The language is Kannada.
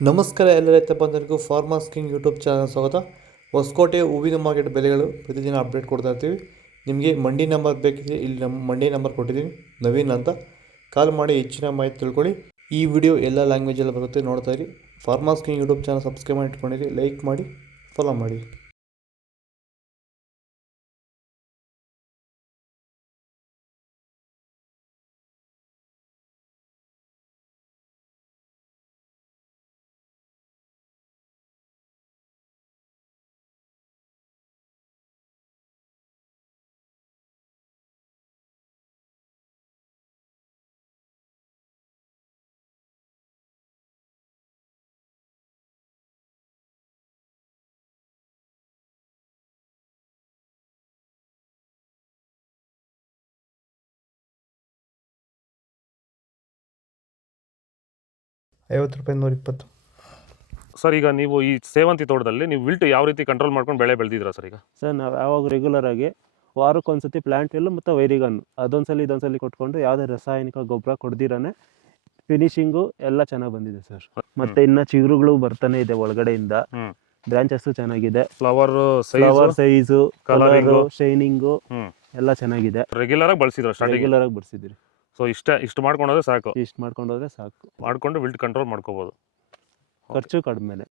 ನಮಸ್ಕಾರ ಎಲ್ಲ ರೈತ ಬಂಧುಗಳಿಗೂ ಫಾರ್ಮರ್ಸ್ ಕಿಂಗ್ ಯೂಟ್ಯೂಬ್ ಚಾನಲ್ ಸ್ವಾಗತ. ಹೊಸಕೋಟೆ ಹೂವಿನ ಮಾರ್ಕೆಟ್ ಬೆಲೆಗಳು ಪ್ರತಿದಿನ ಅಪ್ಡೇಟ್ ಕೊಡ್ತಾ ಇರ್ತೀವಿ. ನಿಮಗೆ ಮಂಡಿ ನಂಬರ್ ಬೇಕಿದ್ರೆ ಇಲ್ಲಿ ನಮ್ಮ ಮಂಡಿ ನಂಬರ್ ಕೊಟ್ಟಿದ್ದೀನಿ, ನವೀನ್ ಅಂತ. ಕಾಲ್ ಮಾಡಿ ಹೆಚ್ಚಿನ ಮಾಹಿತಿ ತಿಳ್ಕೊಳ್ಳಿ. ಈ ವಿಡಿಯೋ ಎಲ್ಲ ಲ್ಯಾಂಗ್ವೇಜಲ್ಲಿ ಬರುತ್ತೆ, ನೋಡ್ತಾ ಇರಿ. Farmers king YouTube channel subscribe ಮಾಡಿ ಇಟ್ಕೊಂಡಿರಿ, ಲೈಕ್ ಮಾಡಿ, ಫಾಲೋ ಮಾಡಿ. ₹50, 120. ಸರ್, ಈಗ ನೀವು ಈ ಸೇವಂತಿ ತೋಟದಲ್ಲಿ ನೀವು ವಿಲ್ಟ್ ಯಾವ ರೀತಿ ಕಂಟ್ರೋಲ್ ಮಾಡ್ಕೊಂಡು ಬೆಳೆ ಬೆಳೆದಿದ್ದೀರಾ ಸರ್? ಈಗ ಸರ್ ನಾವು ಯಾವಾಗ ರೆಗ್ಯುಲರ್ ಆಗಿ ವಾರಕ್ಕೊಂದ್ಸತಿ ಪ್ಲಾಂಟ್ ವಿಲ್ ಮತ್ತು ವೈರಿಗನ್ ಇದೊಂದ್ಸಲಿ ಕೊಟ್ಕೊಂಡು ಯಾವುದೇ ರಾಸಾಯನಿಕ ಗೊಬ್ಬರ ಕೊಡ್ದಿರಾನೆ ಫಿನಿಶಿಂಗು ಎಲ್ಲ ಚೆನ್ನಾಗಿ ಬಂದಿದೆ ಸರ್. ಮತ್ತೆ ಇನ್ನ ಚಿಗುರುಗಳು ಬರ್ತಾನೆ ಇದೆ ಒಳಗಡೆಯಿಂದ. ಬ್ರಾಂಚಸ್ ಚೆನ್ನಾಗಿದೆ, ಫ್ಲವರ್ ಸೈಜು, ಕಲರು, ಶೈನಿಂಗು ಎಲ್ಲ ಚೆನ್ನಾಗಿದೆ. ರೆಗ್ಯುಲರ್ ಆಗಿ ಬಳಸಿದ್ರಿ. ಸೊ ಇಷ್ಟು ಮಾಡ್ಕೊಂಡೋದ್ರೆ ಸಾಕು. ಇಷ್ಟು ಮಾಡ್ಕೊಂಡೋದ್ರೆ ಸಾಕು, ಮಾಡ್ಕೊಂಡು ವಿಲ್ಟ್ ಕಂಟ್ರೋಲ್ ಮಾಡ್ಕೋಬಹುದು. ಖರ್ಚು ಕಡಿಮೆನೆ.